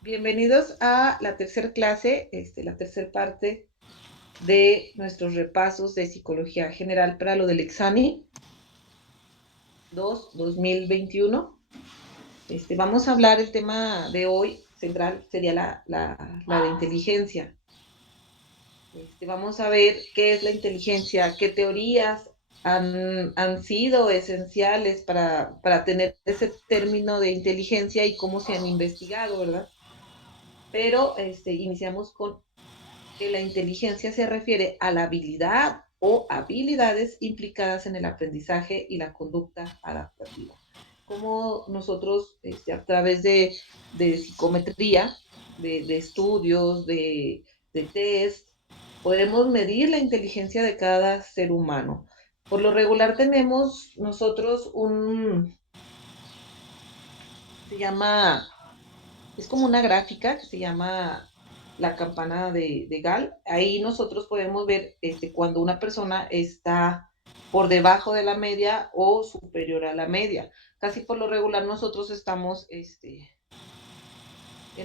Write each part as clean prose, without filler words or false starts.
Bienvenidos a la tercera clase, la tercera parte de nuestros repasos de psicología general para lo del examen 2021. Vamos a hablar, el tema de hoy central sería la de inteligencia. Vamos a ver qué es la inteligencia, qué teorías han sido esenciales para tener ese término de inteligencia y cómo se han investigado, ¿verdad? Pero iniciamos con que la inteligencia se refiere a la habilidad o habilidades implicadas en el aprendizaje y la conducta adaptativa. Como nosotros, a través de psicometría, de estudios, de test, podemos medir la inteligencia de cada ser humano. Por lo regular tenemos nosotros se llama es como una gráfica que se llama la campana de Gall. Ahí nosotros podemos ver cuando una persona está por debajo de la media o superior a la media. Casi por lo regular nosotros estamos en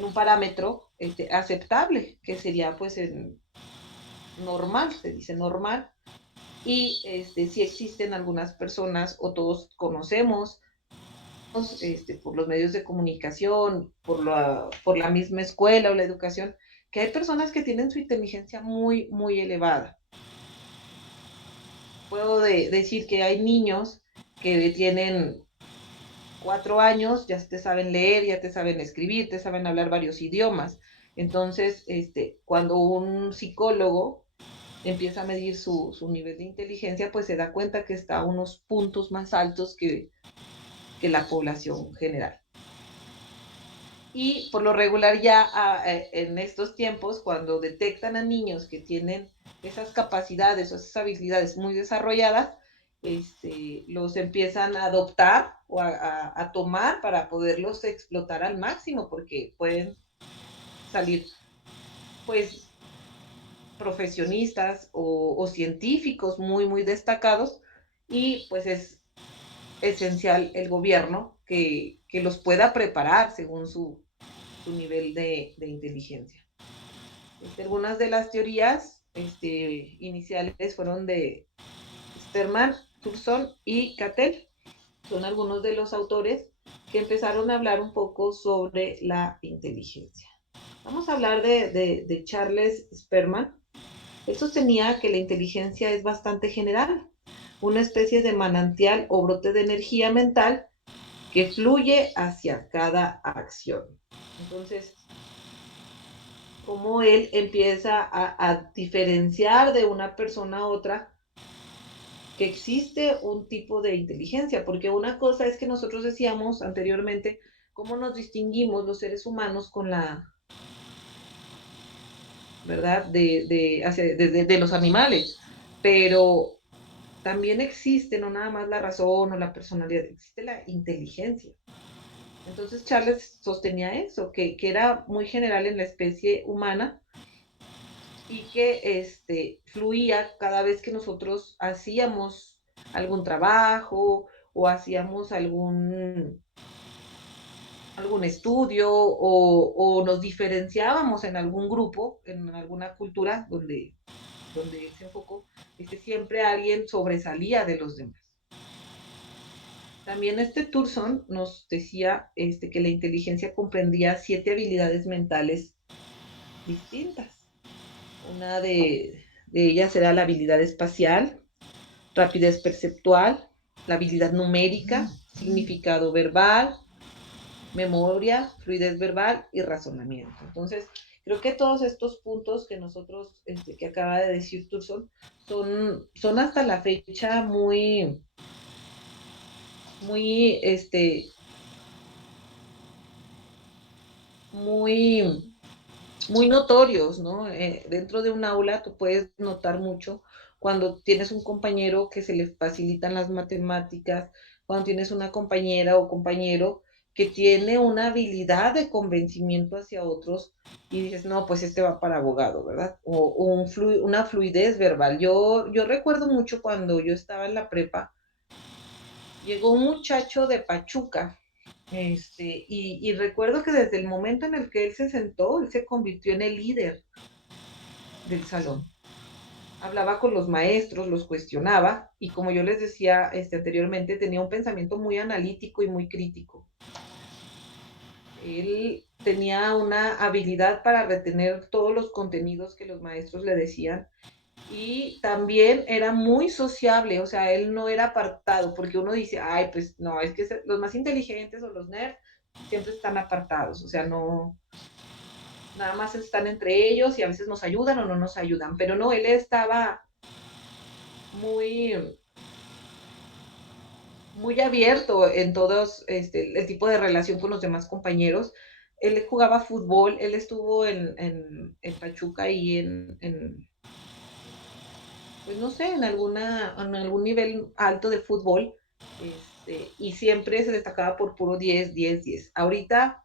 un parámetro aceptable, que sería pues en normal, se dice normal. Y si existen algunas personas o todos conocemos por los medios de comunicación, por la misma escuela o la educación, que hay personas que tienen su inteligencia muy, muy elevada. Puedo decir que hay niños que tienen 4 años, ya te saben leer, ya te saben escribir, te saben hablar varios idiomas. Entonces, cuando un psicólogo empieza a medir su nivel de inteligencia, pues se da cuenta que está a unos puntos más altos que la población general. Y por lo regular ya en estos tiempos, cuando detectan a niños que tienen esas capacidades o esas habilidades muy desarrolladas, los empiezan a adoptar o a tomar para poderlos explotar al máximo, porque pueden salir pues profesionistas o científicos muy, muy destacados, y pues es esencial el gobierno que los pueda preparar según su nivel de inteligencia. Algunas de las teorías iniciales fueron de Sperman, Thurston y Cattell. Son algunos de los autores que empezaron a hablar un poco sobre la inteligencia. Vamos a hablar de Charles Sperman. Él sostenía que la inteligencia es bastante general, una especie de manantial o brote de energía mental que fluye hacia cada acción. Entonces, cómo él empieza a diferenciar de una persona a otra que existe un tipo de inteligencia, porque una cosa es que nosotros decíamos anteriormente cómo nos distinguimos los seres humanos con la, ¿verdad?, de los animales, pero también existe no nada más la razón o la personalidad, existe la inteligencia. Entonces Charles sostenía eso, que era muy general en la especie humana y que fluía cada vez que nosotros hacíamos algún trabajo o hacíamos algún estudio o nos diferenciábamos en algún grupo, en alguna cultura donde se enfocó, siempre alguien sobresalía de los demás. También Thurston nos decía que la inteligencia comprendía 7 habilidades mentales distintas. Una de ellas era la habilidad espacial, rapidez perceptual, la habilidad numérica, significado verbal, memoria, fluidez verbal y razonamiento. Entonces, creo que todos estos puntos que nosotros, que acaba de decir Turson, son hasta la fecha muy, muy, muy, muy notorios, ¿no? Dentro de un aula tú puedes notar mucho cuando tienes un compañero que se le facilitan las matemáticas, cuando tienes una compañera o compañero que tiene una habilidad de convencimiento hacia otros y dices, no, pues va para abogado, ¿verdad? O una fluidez verbal. Yo recuerdo mucho cuando yo estaba en la prepa, llegó un muchacho de Pachuca, Y recuerdo que desde el momento en el que él se sentó, él se convirtió en el líder del salón. Hablaba con los maestros, los cuestionaba y como yo les decía anteriormente, tenía un pensamiento muy analítico y muy crítico. Él tenía una habilidad para retener todos los contenidos que los maestros le decían y también era muy sociable, o sea, él no era apartado, porque uno dice, ay, pues no, es que los más inteligentes o los nerds siempre están apartados, o sea, no, nada más están entre ellos y a veces nos ayudan o no nos ayudan, pero no, él estaba muy, muy abierto en todos el tipo de relación con los demás compañeros. Él jugaba fútbol, él estuvo en Pachuca y pues no sé, en algún nivel alto de fútbol, y siempre se destacaba por puro 10 10 10. Ahorita,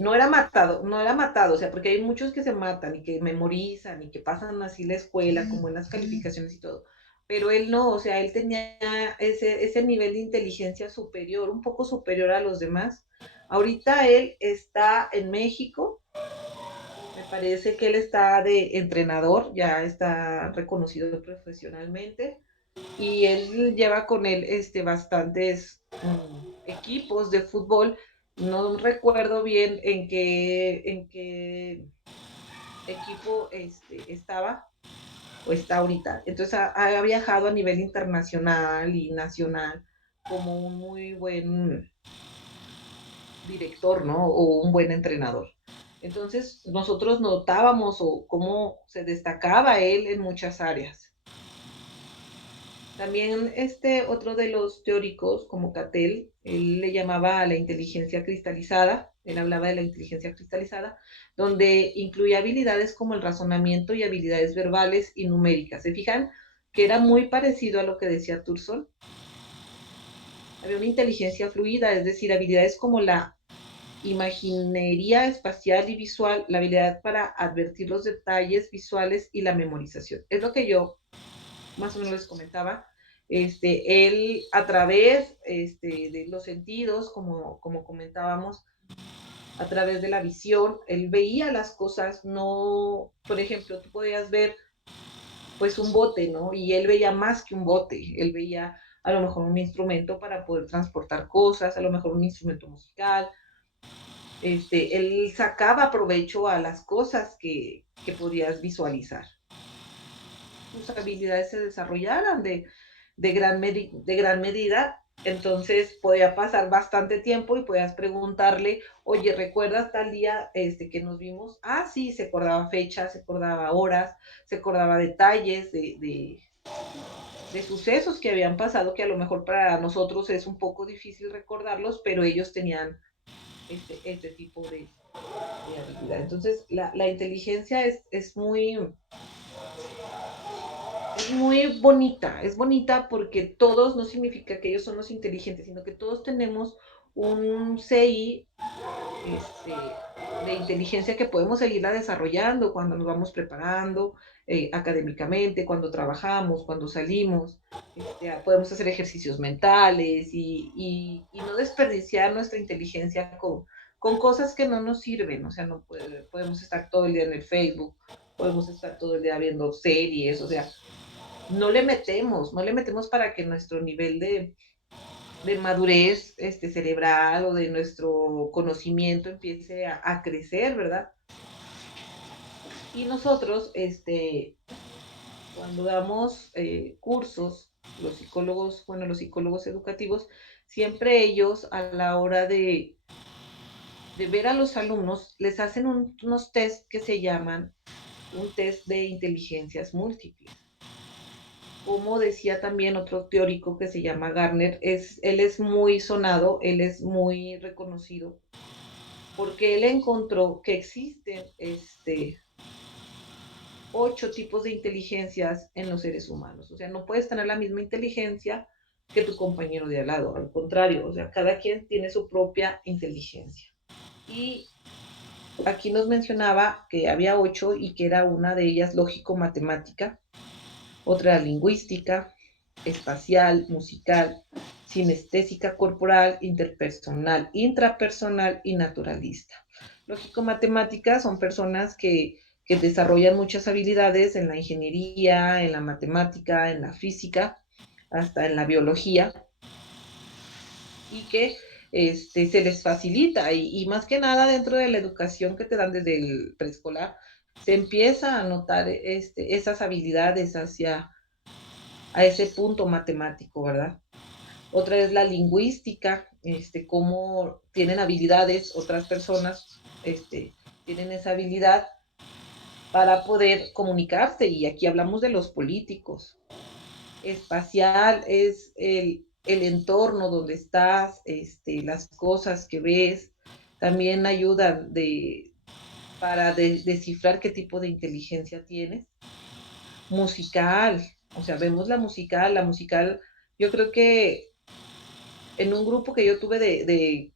no era matado, o sea, porque hay muchos que se matan y que memorizan y que pasan así la escuela, como en las calificaciones y todo, pero él no, o sea, él tenía ese nivel de inteligencia superior, un poco superior a los demás. Ahorita él está en México, me parece que él está de entrenador, ya está reconocido profesionalmente y él lleva con él bastantes equipos de fútbol. No recuerdo bien en qué equipo estaba o está ahorita. Entonces ha viajado a nivel internacional y nacional como un muy buen director, ¿no? O un buen entrenador. Entonces nosotros notábamos o cómo se destacaba él en muchas áreas. También otro de los teóricos, como Cattell, él le llamaba a la inteligencia cristalizada, él hablaba de la inteligencia cristalizada, donde incluía habilidades como el razonamiento y habilidades verbales y numéricas. ¿Se fijan? Que era muy parecido a lo que decía Thurston. Había una inteligencia fluida, es decir, habilidades como la imaginería espacial y visual, la habilidad para advertir los detalles visuales y la memorización. Es lo que yo más o menos les comentaba. Él a través de los sentidos, como comentábamos, a través de la visión, él veía las cosas, no, por ejemplo, tú podías ver pues un bote, ¿no? Y él veía más que un bote, él veía a lo mejor un instrumento para poder transportar cosas, a lo mejor un instrumento musical, él sacaba provecho a las cosas que podías visualizar. Sus habilidades se desarrollaran de gran medida, entonces podía pasar bastante tiempo y podías preguntarle, oye, ¿recuerdas tal día que nos vimos? Ah, sí, se acordaba fechas, se acordaba horas, se acordaba detalles de sucesos que habían pasado, que a lo mejor para nosotros es un poco difícil recordarlos, pero ellos tenían este tipo de habilidad. Entonces, la inteligencia es muy bonita, es bonita porque todos no significa que ellos son los inteligentes, sino que todos tenemos un CI de inteligencia que podemos seguirla desarrollando cuando nos vamos preparando académicamente, cuando trabajamos, cuando salimos, podemos hacer ejercicios mentales y no desperdiciar nuestra inteligencia con cosas que no nos sirven, o sea, podemos estar todo el día en el Facebook, podemos estar todo el día viendo series, o sea, no le metemos para que nuestro nivel de madurez cerebral o de nuestro conocimiento empiece a crecer, ¿verdad? Y nosotros, cuando damos cursos, los psicólogos educativos, siempre ellos a la hora de ver a los alumnos, les hacen unos test que se llaman un test de inteligencias múltiples. Como decía también otro teórico que se llama Garner, él es muy sonado, él es muy reconocido, porque él encontró que existen 8 tipos de inteligencias en los seres humanos. O sea, no puedes tener la misma inteligencia que tu compañero de al lado, al contrario, o sea, cada quien tiene su propia inteligencia. Y aquí nos mencionaba que había 8 y que era una de ellas lógico-matemática, otra lingüística, espacial, musical, sinestésica corporal, interpersonal, intrapersonal y naturalista. Lógico-matemática son personas que desarrollan muchas habilidades en la ingeniería, en la matemática, en la física, hasta en la biología, y que se les facilita y más que nada dentro de la educación que te dan desde el preescolar, se empieza a notar esas habilidades hacia a ese punto matemático, ¿verdad? Otra es la lingüística, cómo tienen habilidades otras personas, tienen esa habilidad para poder comunicarse, y aquí hablamos de los políticos. Espacial es el entorno donde estás, las cosas que ves, también ayudan para descifrar qué tipo de inteligencia tienes. Musical, o sea, vemos la musical, yo creo que en un grupo que yo tuve de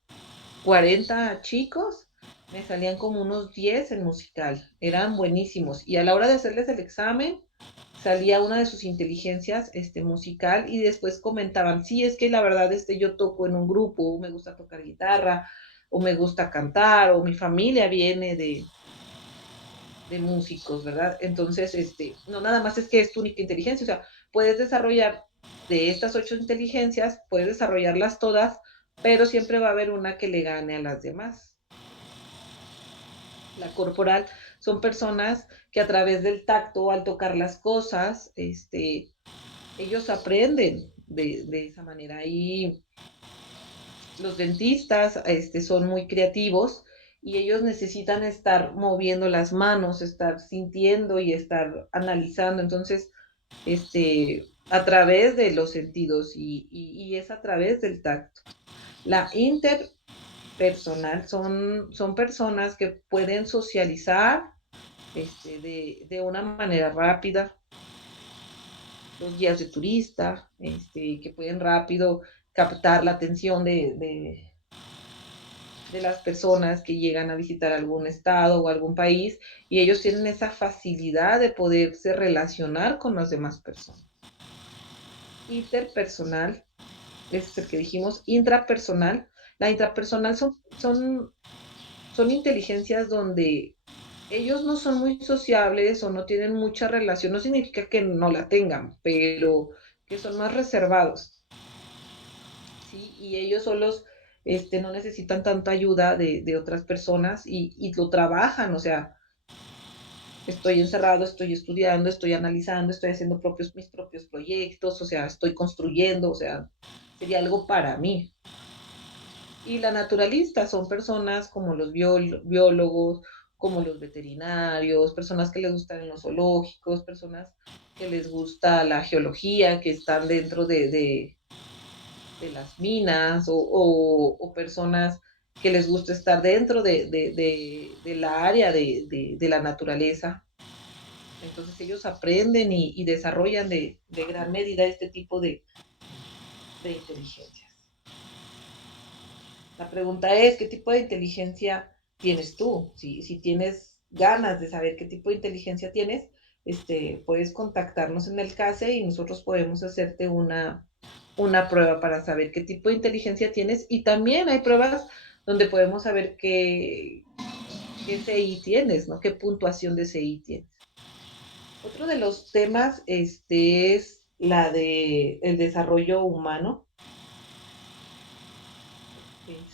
40 chicos, me salían como unos 10 en musical, eran buenísimos. Y a la hora de hacerles el examen, salía una de sus inteligencias musical y después comentaban, sí, es que la verdad yo toco en un grupo, me gusta tocar guitarra, o me gusta cantar, o mi familia viene de músicos, ¿verdad? Entonces, no nada más es que es tu única inteligencia, o sea, puedes desarrollar de estas 8 inteligencias, puedes desarrollarlas todas, pero siempre va a haber una que le gane a las demás. La corporal son personas que a través del tacto, al tocar las cosas, ellos aprenden de esa manera. Y los dentistas son muy creativos y ellos necesitan estar moviendo las manos, estar sintiendo y estar analizando. Entonces, a través de los sentidos y es a través del tacto. La interpersonal son personas que pueden socializar de una manera rápida. Los guías de turista, que pueden rápido captar la atención de las personas que llegan a visitar algún estado o algún país, y ellos tienen esa facilidad de poderse relacionar con las demás personas. Interpersonal, es el que dijimos. Intrapersonal, la intrapersonal son inteligencias donde ellos no son muy sociables o no tienen mucha relación, no significa que no la tengan, pero que son más reservados, ¿sí? Y ellos solos no necesitan tanta ayuda de otras personas y lo trabajan, o sea, estoy encerrado, estoy estudiando, estoy analizando, estoy haciendo mis propios proyectos, o sea, estoy construyendo, o sea, sería algo para mí. Y la naturalista son personas como los biólogos, como los veterinarios, personas que les gustan los zoológicos, personas que les gusta la geología, que están dentro de las minas, o personas que les gusta estar dentro de la área de la naturaleza. Entonces ellos aprenden y desarrollan de gran medida este tipo de inteligencias. La pregunta es, ¿qué tipo de inteligencia tienes tú? Si tienes ganas de saber qué tipo de inteligencia tienes, puedes contactarnos en el CASE y nosotros podemos hacerte una prueba para saber qué tipo de inteligencia tienes. Y también hay pruebas donde podemos saber qué CI tienes, ¿no? ¿Qué puntuación de CI tienes? Otro de los temas es la de el desarrollo humano.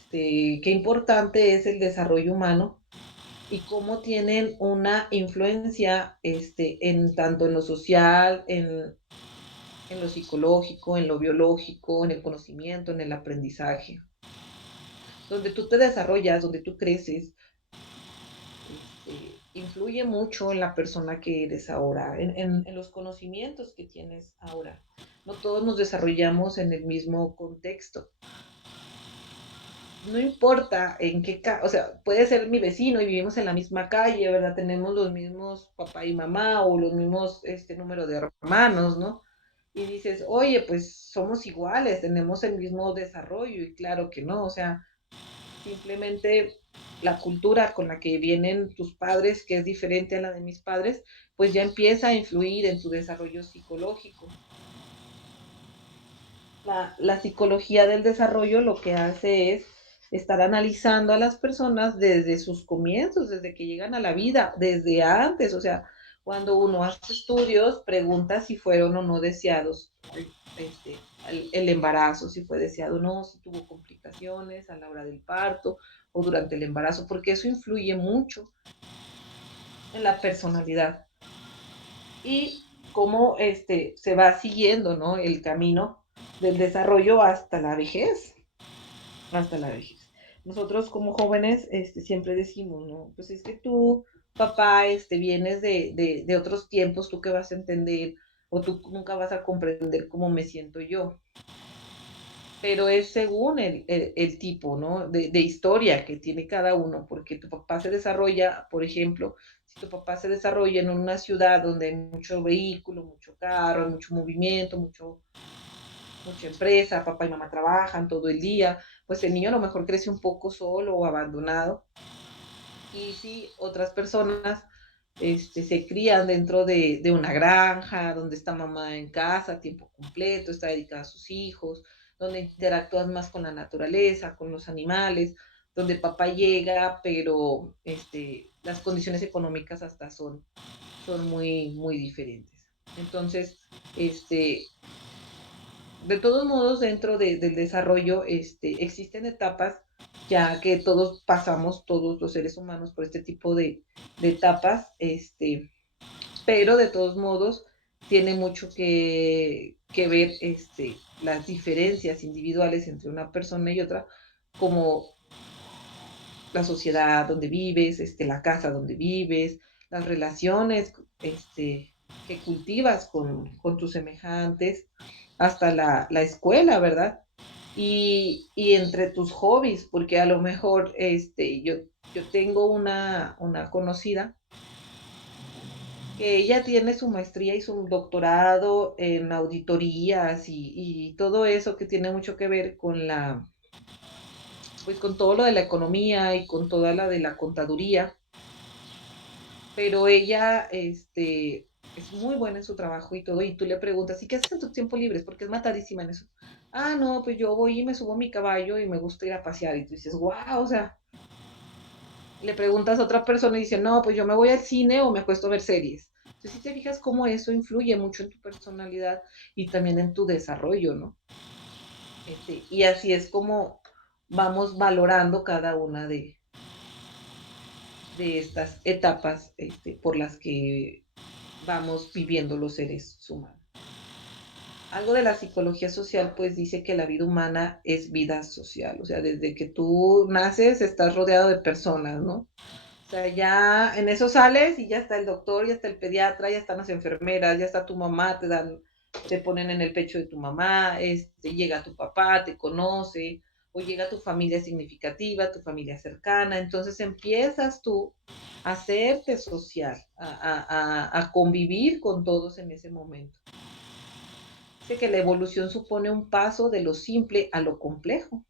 Qué importante es el desarrollo humano y cómo tienen una influencia en tanto en lo social, en lo psicológico, en lo biológico, en el conocimiento, en el aprendizaje. Donde tú te desarrollas, donde tú creces, influye mucho en la persona que eres ahora, en los conocimientos que tienes ahora. No todos nos desarrollamos en el mismo contexto. No importa en qué, o sea, puede ser mi vecino y vivimos en la misma calle, ¿verdad? Tenemos los mismos papá y mamá o los mismos número de hermanos, ¿no? Y dices, oye, pues somos iguales, tenemos el mismo desarrollo, y claro que no, o sea, simplemente la cultura con la que vienen tus padres, que es diferente a la de mis padres, pues ya empieza a influir en tu desarrollo psicológico. La psicología del desarrollo lo que hace es estar analizando a las personas desde sus comienzos, desde que llegan a la vida, desde antes, o sea, cuando uno hace estudios, pregunta si fueron o no deseados el embarazo, si fue deseado o no, si tuvo complicaciones a la hora del parto o durante el embarazo, porque eso influye mucho en la personalidad y cómo se va siguiendo, ¿no? El camino del desarrollo hasta la vejez. Nosotros como jóvenes siempre decimos, ¿no? Pues es que tú, papá, vienes de otros tiempos, tú que vas a entender o tú nunca vas a comprender cómo me siento yo. Pero es según el tipo, ¿no? De historia que tiene cada uno, porque tu papá se desarrolla, por ejemplo, si tu papá se desarrolla en una ciudad donde hay mucho vehículo, mucho carro, mucho movimiento, mucha empresa, papá y mamá trabajan todo el día, pues el niño a lo mejor crece un poco solo o abandonado. Y si otras personas se crían dentro de una granja, donde está mamá en casa a tiempo completo, está dedicada a sus hijos, donde interactúas más con la naturaleza, con los animales, donde papá llega, pero las condiciones económicas hasta son muy, muy diferentes. Entonces, este, de todos modos, dentro del desarrollo, existen etapas, ya que todos pasamos, todos los seres humanos, por este tipo de etapas, pero de todos modos tiene mucho que ver las diferencias individuales entre una persona y otra, como la sociedad donde vives, la casa donde vives, las relaciones que cultivas con tus semejantes, hasta la escuela, ¿verdad? Y entre tus hobbies, porque a lo mejor yo tengo una conocida que ella tiene su maestría y su doctorado en auditorías y todo eso que tiene mucho que ver con pues con todo lo de la economía y con toda la de la contaduría, pero ella, es muy buena en su trabajo y todo, y tú le preguntas, ¿y qué haces en tus tiempos libres? Porque es matadísima en eso. Ah, no, pues yo voy y me subo a mi caballo y me gusta ir a pasear, y tú dices, wow, o sea, le preguntas a otra persona y dice, no, pues yo me voy al cine o me acuesto a ver series. Entonces, si te fijas cómo eso influye mucho en tu personalidad y también en tu desarrollo, ¿no? Y así es como vamos valorando cada una de estas etapas por las que vamos viviendo los seres humanos. Algo de la psicología social pues dice que la vida humana es vida social, o sea, desde que tú naces estás rodeado de personas, ¿no? O sea, ya en eso sales y ya está el doctor, ya está el pediatra, ya están las enfermeras, ya está tu mamá, te ponen en el pecho de tu mamá, llega tu papá, te conoce, o llega tu familia significativa, tu familia cercana, entonces empiezas tú a hacerte social, a convivir con todos en ese momento. Dice que la evolución supone un paso de lo simple a lo complejo,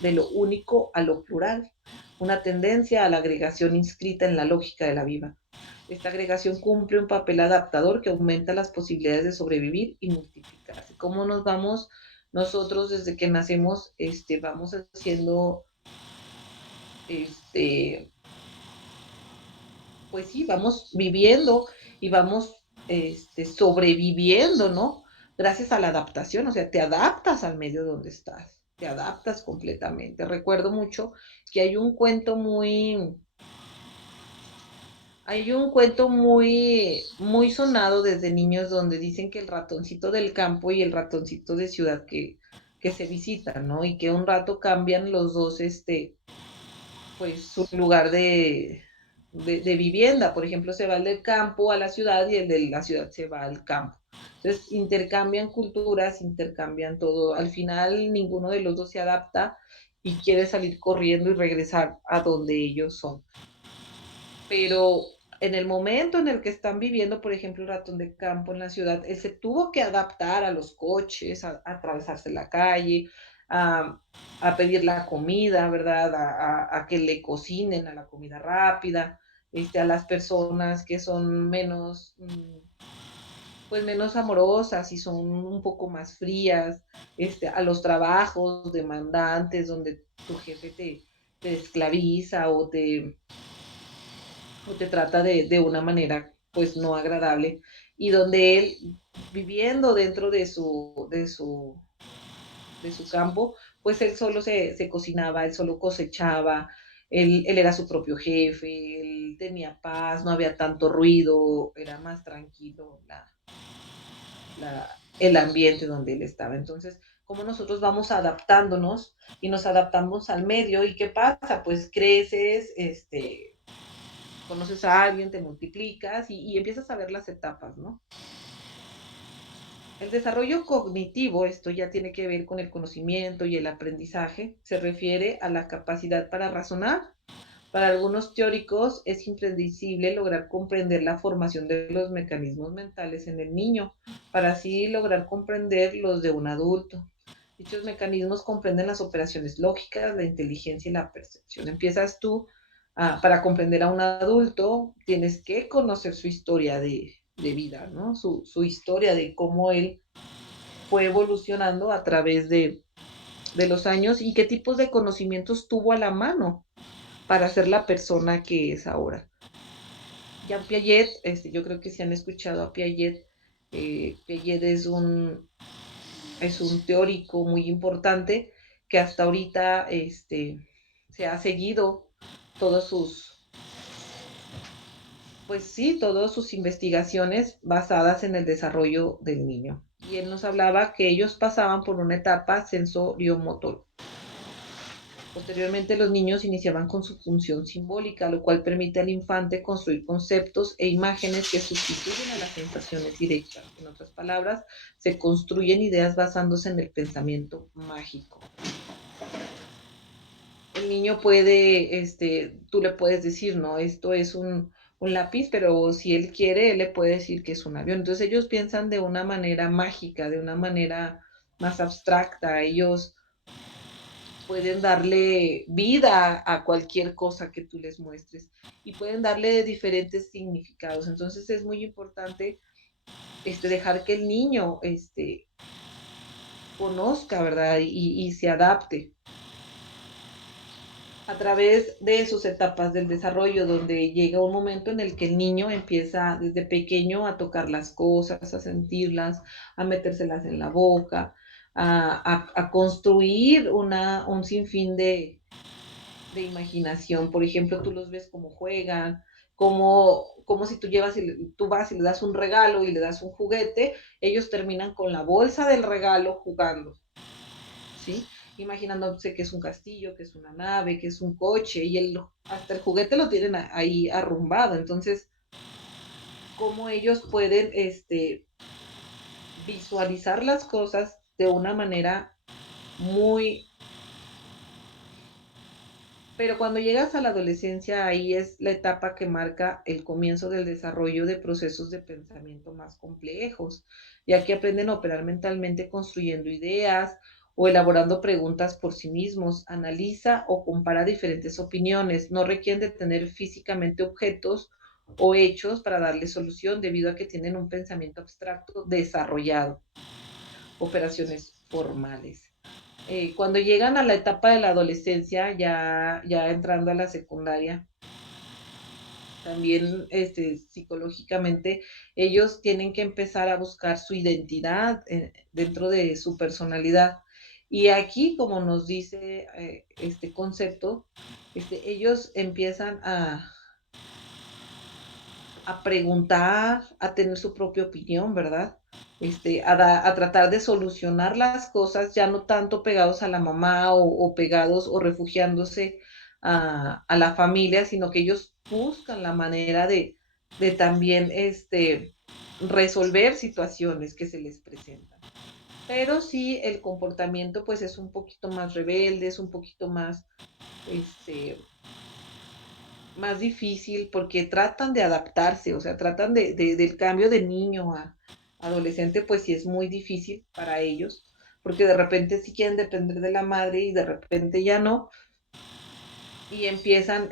de lo único a lo plural, una tendencia a la agregación inscrita en la lógica de la vida. Esta agregación cumple un papel adaptador que aumenta las posibilidades de sobrevivir y multiplicarse. ¿Cómo nos vamos nosotros desde que nacemos? Vamos haciendo, este, pues sí, vamos viviendo y vamos sobreviviendo, ¿no? Gracias a la adaptación, o sea, te adaptas al medio donde estás, te adaptas completamente. Recuerdo mucho que hay un cuento muy sonado desde niños donde dicen que el ratoncito del campo y el ratoncito de ciudad que se visitan, ¿no? Y que un rato cambian los dos, pues su lugar de vivienda. Por ejemplo, se va el del campo a la ciudad y el de la ciudad se va al campo. Entonces, intercambian culturas, intercambian todo. Al final, ninguno de los dos se adapta y quiere salir corriendo y regresar a donde ellos son. Pero en el momento en el que están viviendo, por ejemplo, el ratón de campo en la ciudad, él se tuvo que adaptar a los coches, a atravesarse la calle, a, a pedir la comida, ¿verdad? A que le cocinen a la comida rápida, a las personas que son menos, pues menos amorosas y son un poco más frías, a los trabajos demandantes donde tu jefe te esclaviza o te trata de una manera pues no agradable y donde él viviendo dentro de su campo, pues él solo se cocinaba, él solo cosechaba, él era su propio jefe, él tenía paz, no había tanto ruido, era más tranquilo el ambiente donde él estaba. Entonces, cómo nosotros vamos adaptándonos y nos adaptamos al medio y qué pasa, pues creces, conoces a alguien, te multiplicas y empiezas a ver las etapas, ¿no? El desarrollo cognitivo, esto ya tiene que ver con el conocimiento y el aprendizaje, se refiere a la capacidad para razonar. Para algunos teóricos es imprescindible lograr comprender la formación de los mecanismos mentales en el niño, para así lograr comprender los de un adulto. Dichos mecanismos comprenden las operaciones lógicas, la inteligencia y la percepción. Empiezas tú, para comprender a un adulto, tienes que conocer su historia de vida, ¿no? Su historia de cómo él fue evolucionando a través de los años y qué tipos de conocimientos tuvo a la mano para ser la persona que es ahora. Jean Piaget, yo creo que si han escuchado a Piaget, Piaget es un teórico muy importante que hasta ahorita se ha seguido todos sus, pues sí, todas sus investigaciones basadas en el desarrollo del niño. Y él nos hablaba que ellos pasaban por una etapa sensorio-motor. Posteriormente, los niños iniciaban con su función simbólica, lo cual permite al infante construir conceptos e imágenes que sustituyen a las sensaciones directas. En otras palabras, se construyen ideas basándose en el pensamiento mágico. El niño puede, tú le puedes decir, no, esto es un lápiz, pero si él quiere, él le puede decir que es un avión. Entonces ellos piensan de una manera mágica, de una manera más abstracta. Ellos pueden darle vida a cualquier cosa que tú les muestres y pueden darle diferentes significados. Entonces es muy importante dejar que el niño conozca, ¿verdad? Y se adapte a través de sus etapas del desarrollo, donde llega un momento en el que el niño empieza desde pequeño a tocar las cosas, a sentirlas, a metérselas en la boca, a construir un sinfín de imaginación. Por ejemplo, tú los ves cómo juegan, como si tú llevas y tú vas y le das un regalo y le das un juguete, ellos terminan con la bolsa del regalo jugando, ¿sí? Imaginándose que es un castillo, que es una nave, que es un coche, y hasta el juguete lo tienen ahí arrumbado. Entonces, cómo ellos pueden visualizar las cosas de una manera muy. Pero cuando llegas a la adolescencia, ahí es la etapa que marca el comienzo del desarrollo de procesos de pensamiento más complejos, ya que aprenden a operar mentalmente construyendo ideas o elaborando preguntas por sí mismos, analiza o compara diferentes opiniones, no requieren de tener físicamente objetos o hechos para darle solución debido a que tienen un pensamiento abstracto desarrollado, operaciones formales. Cuando llegan a la etapa de la adolescencia, ya entrando a la secundaria, también psicológicamente, ellos tienen que empezar a buscar su identidad dentro de su personalidad. Y aquí, como nos dice este concepto, ellos empiezan a preguntar, a tener su propia opinión, ¿verdad? A tratar de solucionar las cosas, ya no tanto pegados a la mamá o pegados o refugiándose a la familia, sino que ellos buscan la manera de también resolver situaciones que se les presentan. Pero sí, el comportamiento pues es un poquito más rebelde, es un poquito este, más difícil porque tratan de adaptarse, o sea, tratan del cambio de niño a adolescente, pues sí es muy difícil para ellos, porque de repente sí quieren depender de la madre y de repente ya no, y empiezan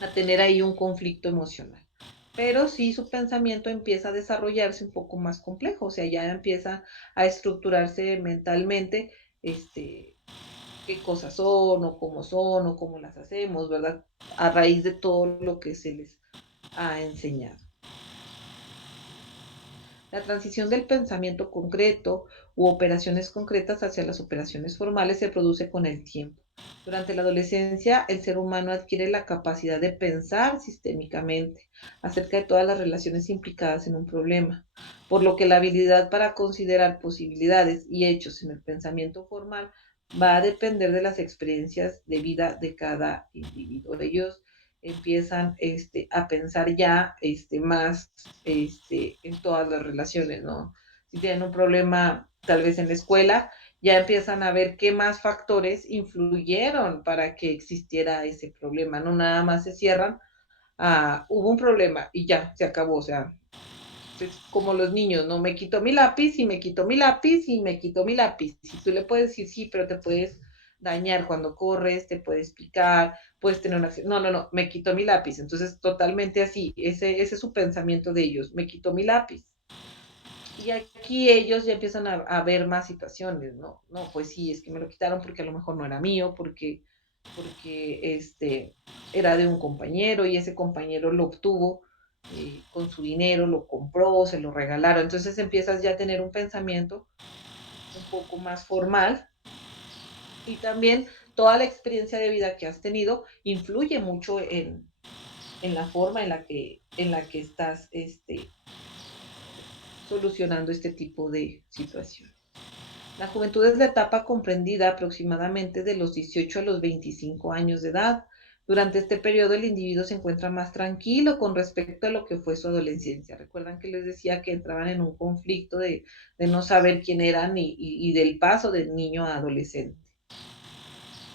a tener ahí un conflicto emocional. pero sí su pensamiento empieza a desarrollarse un poco más complejo, o sea, ya empieza a estructurarse mentalmente, este, qué cosas son o cómo las hacemos, ¿verdad? A raíz de todo lo que se les ha enseñado. La transición del pensamiento concreto u operaciones concretas hacia las operaciones formales se produce con el tiempo. Durante la adolescencia, el ser humano adquiere la capacidad de pensar sistémicamente acerca de todas las relaciones implicadas en un problema, por lo que la habilidad para considerar posibilidades y hechos en el pensamiento formal va a depender de las experiencias de vida de cada individuo. Ellos empiezan a pensar ya más en todas las relaciones, ¿no? Si tienen un problema tal vez en la escuela, ya empiezan a ver qué más factores influyeron para que existiera ese problema, no nada más se cierran a, hubo un problema y ya, se acabó, o sea, es como los niños, ¿no? Me quito mi lápiz y me quito mi lápiz y me quito mi lápiz. Y tú le puedes decir sí, pero te puedes dañar cuando corres, te puedes picar, puedes tener una... No, no, no, me quito mi lápiz. Entonces, totalmente así, ese es su pensamiento de ellos, me quito mi lápiz. Y aquí ellos ya empiezan a ver más situaciones, ¿no? No, pues sí, es que me lo quitaron porque a lo mejor no era mío, porque era de un compañero y ese compañero lo obtuvo con su dinero, lo compró, se lo regalaron. Entonces empiezas ya a tener un pensamiento un poco más formal y también toda la experiencia de vida que has tenido influye mucho en la forma en la que estás solucionando este tipo de situación. La juventud es la etapa comprendida aproximadamente de los 18 a los 25 años de edad. Durante este periodo el individuo se encuentra más tranquilo con respecto a lo que fue su adolescencia. Recuerdan que les decía que entraban en un conflicto de no saber quién eran y del paso del niño a adolescente.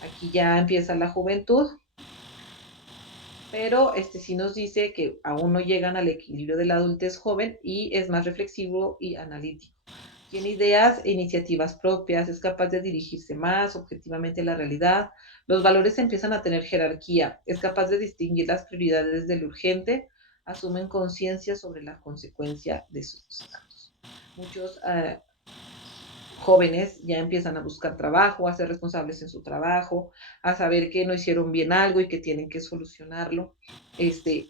Aquí ya empieza la juventud, pero sí nos dice que aún no llegan al equilibrio de la adultez joven y es más reflexivo y analítico. Tiene ideas e iniciativas propias, es capaz de dirigirse más objetivamente a la realidad, los valores empiezan a tener jerarquía, es capaz de distinguir las prioridades del urgente, asumen conciencia sobre la consecuencia de sus actos. Muchos jóvenes ya empiezan a buscar trabajo, a ser responsables en su trabajo, a saber que no hicieron bien algo y que tienen que solucionarlo,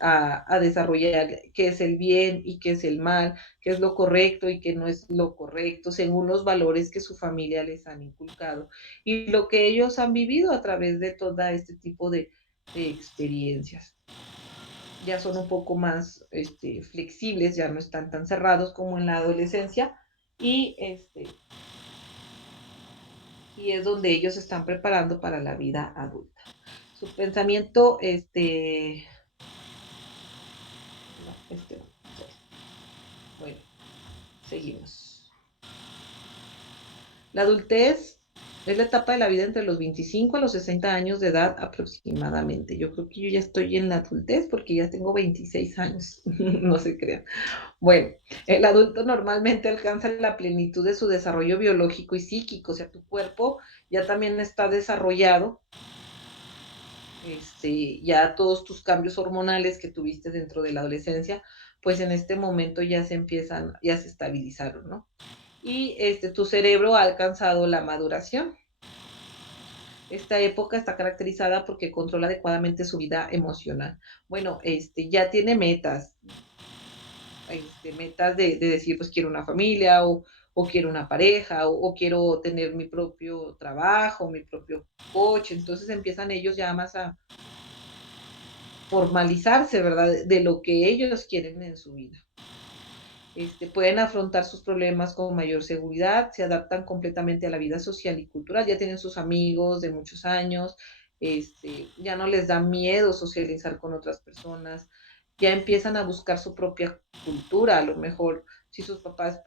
a desarrollar qué es el bien y qué es el mal, qué es lo correcto y qué no es lo correcto, según los valores que su familia les han inculcado y lo que ellos han vivido a través de todo este tipo de experiencias. Ya son un poco más flexibles, ya no están tan cerrados como en la adolescencia y y es donde ellos se están preparando para la vida adulta. Su pensamiento, no, no, bueno, seguimos. La adultez es la etapa de la vida entre los 25 a los 60 años de edad aproximadamente. Yo creo que yo ya estoy en la adultez porque ya tengo 26 años, no se crean. Bueno, el adulto normalmente alcanza la plenitud de su desarrollo biológico y psíquico, o sea, tu cuerpo ya también está desarrollado ya todos tus cambios hormonales que tuviste dentro de la adolescencia, pues en este momento ya se empiezan, ya se estabilizaron, ¿no? Y tu cerebro ha alcanzado la maduración. Esta época está caracterizada porque controla adecuadamente su vida emocional. Bueno, ya tiene metas, metas de decir, pues quiero una familia o quiero una pareja o quiero tener mi propio trabajo, mi propio coche. Entonces empiezan ellos ya más a formalizarse, ¿verdad? De lo que ellos quieren en su vida. Pueden afrontar sus problemas con mayor seguridad, se adaptan completamente a la vida social y cultural, ya tienen sus amigos de muchos años, ya no les da miedo socializar con otras personas, ya empiezan a buscar su propia cultura, a lo mejor si sus papás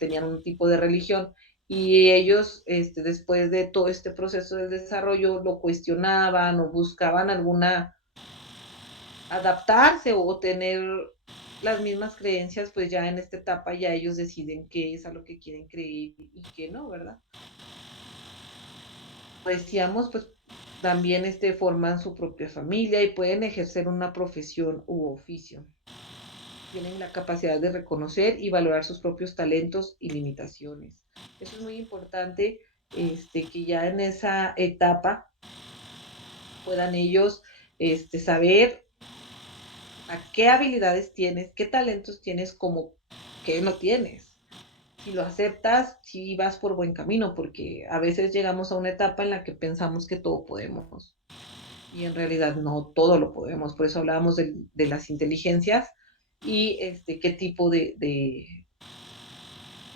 tenían un tipo de religión y ellos después de todo este proceso de desarrollo lo cuestionaban o buscaban alguna adaptarse o tener las mismas creencias, pues ya en esta etapa ya ellos deciden qué es a lo que quieren creer y qué no, ¿verdad? Decíamos, pues también forman su propia familia y pueden ejercer una profesión u oficio. tienen la capacidad de reconocer y valorar sus propios talentos y limitaciones. Eso es muy importante, que ya en esa etapa puedan ellos saber a qué habilidades tienes, qué talentos tienes, como qué no tienes. Si lo aceptas, si vas por buen camino, porque a veces llegamos a una etapa en la que pensamos que todo podemos y en realidad no todo lo podemos. Por eso hablábamos de las inteligencias y qué tipo de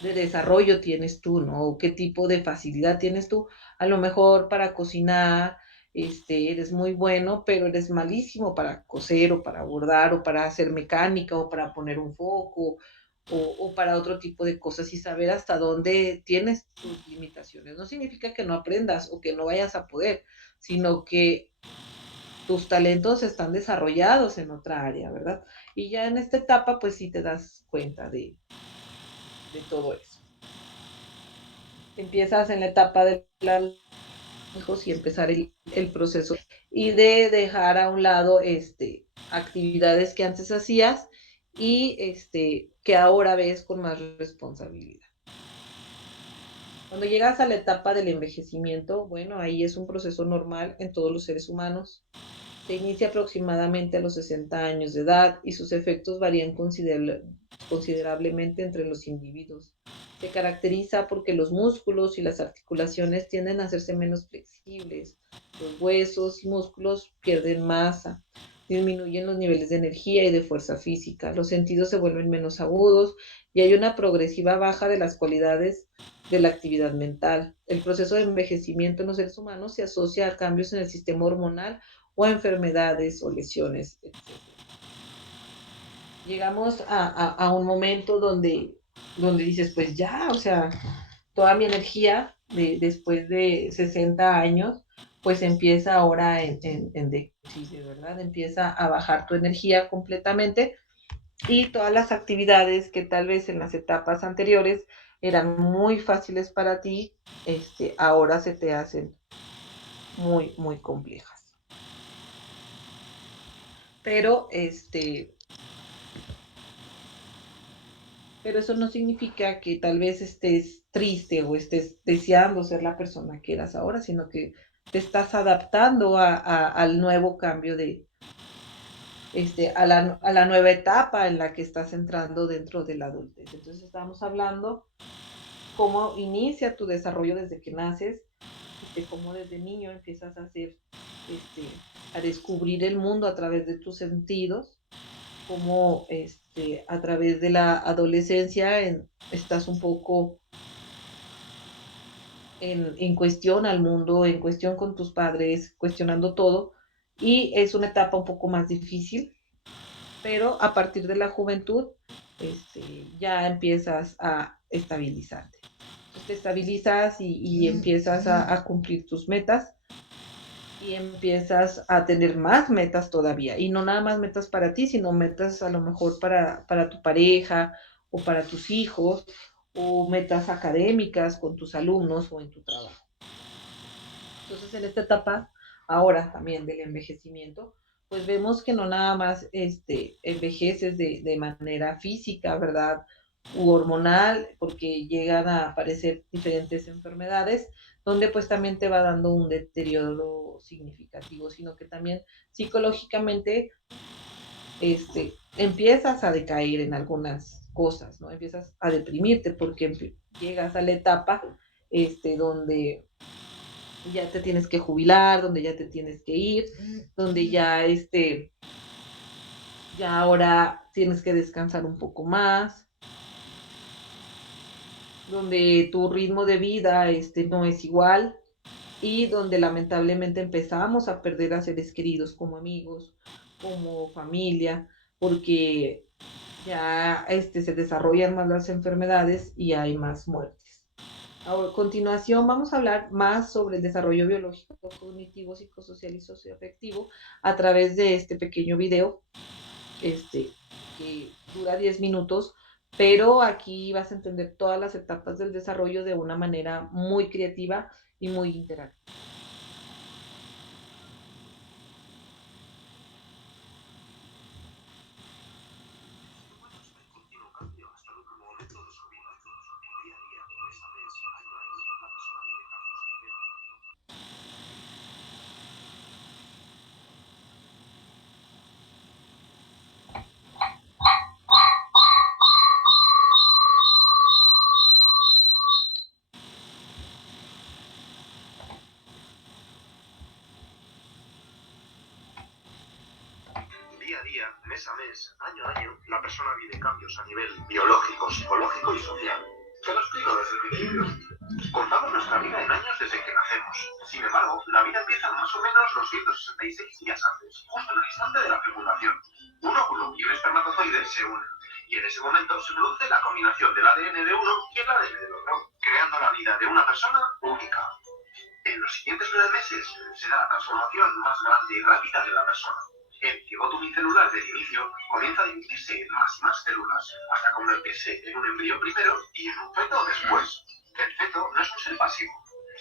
desarrollo tienes tú, ¿no? O qué tipo de facilidad tienes tú. A lo mejor para cocinar, eres muy bueno, pero eres malísimo para coser o para bordar o para hacer mecánica o para poner un foco o para otro tipo de cosas y saber hasta dónde tienes tus limitaciones. No significa que no aprendas o que no vayas a poder, sino que tus talentos están desarrollados en otra área, ¿verdad? Y ya en esta etapa, pues sí te das cuenta de todo eso. Empiezas en la etapa de los hijos y empezar el proceso y de dejar a un lado actividades que antes hacías y que ahora ves con más responsabilidad. Cuando llegas a la etapa del envejecimiento, bueno, ahí es un proceso normal en todos los seres humanos. Se inicia aproximadamente a los 60 años de edad y sus efectos varían considerablemente entre los individuos. Se caracteriza porque los músculos y las articulaciones tienden a hacerse menos flexibles, los huesos y músculos pierden masa, disminuyen los niveles de energía y de fuerza física, los sentidos se vuelven menos agudos y hay una progresiva baja de las cualidades de la actividad mental. El proceso de envejecimiento en los seres humanos se asocia a cambios en el sistema hormonal o a enfermedades o lesiones, etc. Llegamos a un momento donde dices, pues ya, o sea, toda mi energía después de 60 años, pues empieza ahora en declive, ¿verdad? Empieza a bajar tu energía completamente y todas las actividades que tal vez en las etapas anteriores eran muy fáciles para ti, ahora se te hacen muy, muy complejas. Pero pero eso no significa que tal vez estés triste o estés deseando ser la persona que eras ahora, sino que te estás adaptando al nuevo cambio a la nueva etapa en la que estás entrando dentro de la adultez. Entonces estamos hablando cómo inicia tu desarrollo desde que naces, cómo desde niño empiezas a hacer, a descubrir el mundo a través de tus sentidos, cómo a través de la adolescencia estás un poco en cuestión al mundo, en cuestión con tus padres, cuestionando todo, y es una etapa un poco más difícil, pero a partir de la juventud ya empiezas a estabilizarte. Entonces te estabilizas y empiezas a cumplir tus metas y empiezas a tener más metas todavía. Y no nada más metas para ti, sino metas a lo mejor para tu pareja o para tus hijos o metas académicas con tus alumnos o en tu trabajo. Entonces, en esta etapa, ahora también del envejecimiento, pues vemos que no nada más envejeces de manera física, ¿verdad? U hormonal, porque llegan a aparecer diferentes enfermedades, donde pues también te va dando un deterioro significativo, sino que también psicológicamente empiezas a decaer en algunas cosas, ¿no? Empiezas a deprimirte porque llegas a la etapa donde ya te tienes que jubilar, donde ya te tienes que ir, donde ya ya ahora tienes que descansar un poco más, donde tu ritmo de vida no es igual y donde lamentablemente empezamos a perder a seres queridos como amigos, como familia, porque ya se desarrollan más las enfermedades y hay más muertes. A continuación vamos a hablar más sobre el desarrollo biológico, cognitivo, psicosocial y socioafectivo a través de este pequeño video que dura 10 minutos, pero aquí vas a entender todas las etapas del desarrollo de una manera muy creativa y muy interactiva. Mes a mes, año a año, la persona vive cambios a nivel biológico, psicológico y social. Te lo explico desde el principio. Contamos nuestra vida en años desde que nacemos. Sin embargo, la vida empieza más o menos los 166 días antes, justo en el instante de la fecundación. Un óvulo y un espermatozoide se unen, y en ese momento se produce la combinación del ADN de uno y el ADN del otro, creando la vida de una persona única. En los siguientes 9 meses se da la transformación más grande y rápida de la persona. El cigoto unicelular del inicio comienza a dividirse en más y más células, hasta convertirse en un embrión primero y en un feto después. El feto no es un ser pasivo.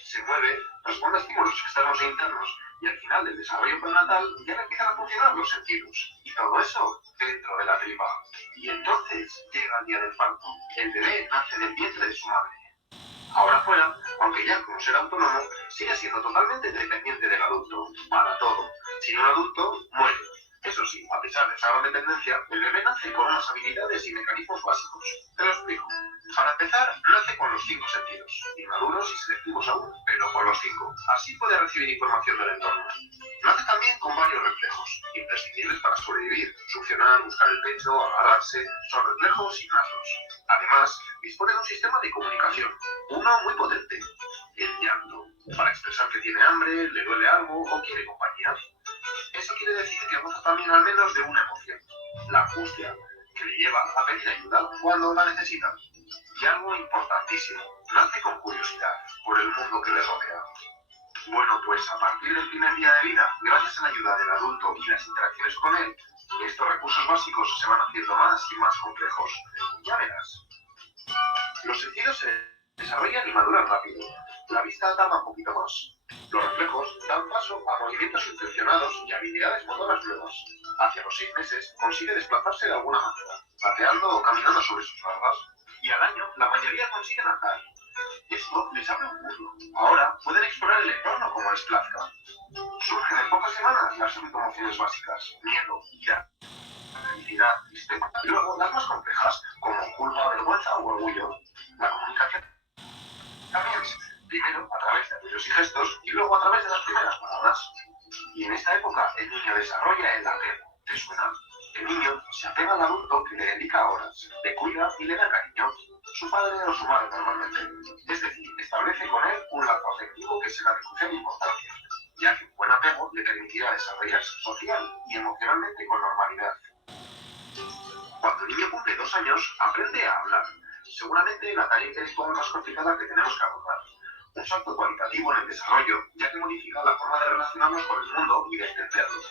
Se mueve, responde a estímulos externos e internos, y al final del desarrollo prenatal ya le empiezan a funcionar los sentidos. Y todo eso dentro de la tripa. Y entonces llega el día del parto. El bebé nace del vientre de su madre. Ahora fuera, aunque ya como ser autónomo, sigue siendo totalmente dependiente del adulto, para todo. Sin un adulto, muere. Eso sí, a pesar de esa gran dependencia, el bebé nace con unas habilidades y mecanismos básicos. Te lo explico. Para empezar, nace con los 5 sentidos, inmaduros y selectivos aún, pero con los 5. Así puede recibir información del entorno. Nace también con varios reflejos, imprescindibles para sobrevivir. Succionar, buscar el pecho, agarrarse, son reflejos innatos. Además, dispone de un sistema de comunicación, uno muy potente, el llanto, para expresar que tiene hambre, le duele algo o quiere compañía. Eso quiere decir que goza también al menos de una emoción, la angustia, que le lleva a pedir ayuda cuando la necesita. Y algo importantísimo, nace con curiosidad por el mundo que le rodea. Bueno, pues a partir del primer día de vida, gracias a la ayuda del adulto y las interacciones con él, estos recursos básicos se van haciendo más y más complejos. Ya verás. Los sentidos se desarrollan y maduran rápido. La vista tarda un poquito más. Los reflejos dan paso a movimientos intencionados y habilidades motoras nuevas. Hacia los 6 meses consigue desplazarse de alguna manera, pateando o caminando sobre sus larvas. Y al año, la mayoría consiguen andar. Esto les abre un mundo. Ahora pueden explorar el entorno como les plazca. Surgen en pocas semanas las 5 emociones básicas: miedo, ira, felicidad, tristeza, y luego las más complejas, como culpa, vergüenza o orgullo. La comunicación también, primero a través de apoyos y gestos, y luego a través de las primeras palabras. Y en esta época el niño desarrolla el apego. ¿Te suena? El niño se apega al adulto que le dedica horas, le cuida y le da cariño. Su padre o su madre normalmente. Es decir, establece con él un lazo afectivo que será de crucial importancia, ya que un buen apego le permitirá desarrollarse social y emocionalmente con normalidad. Cuando el niño cumple 2 años, aprende a hablar. Seguramente la tarea intelectual más complicada que tenemos que abordar. Un salto cualitativo en el desarrollo, ya que modifica la forma de relacionarnos con el mundo y de entenderlo.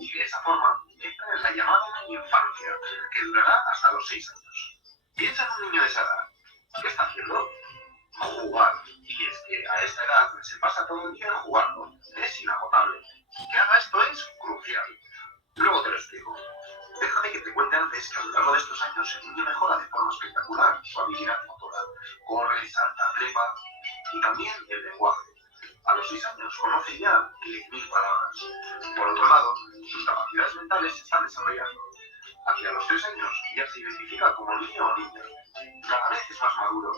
Y de esa forma, entra en la llamada infancia, que durará hasta los 6 años. Piensa en un niño de esa edad. ¿Qué está haciendo? Jugar. Y es que a esta edad se pasa todo el día jugando. Es inagotable. Que haga esto es crucial. Luego te lo explico. Déjame que te cuente antes que a lo largo de estos años el niño mejora de forma espectacular su habilidad motora. Corre, salta, trepa y también el lenguaje. A los 6 años conoce ya 10.000 palabras. Por otro lado, sus capacidades mentales se están desarrollando. Hacia los 3 años ya se identifica como niño o niña. Cada vez es más maduro.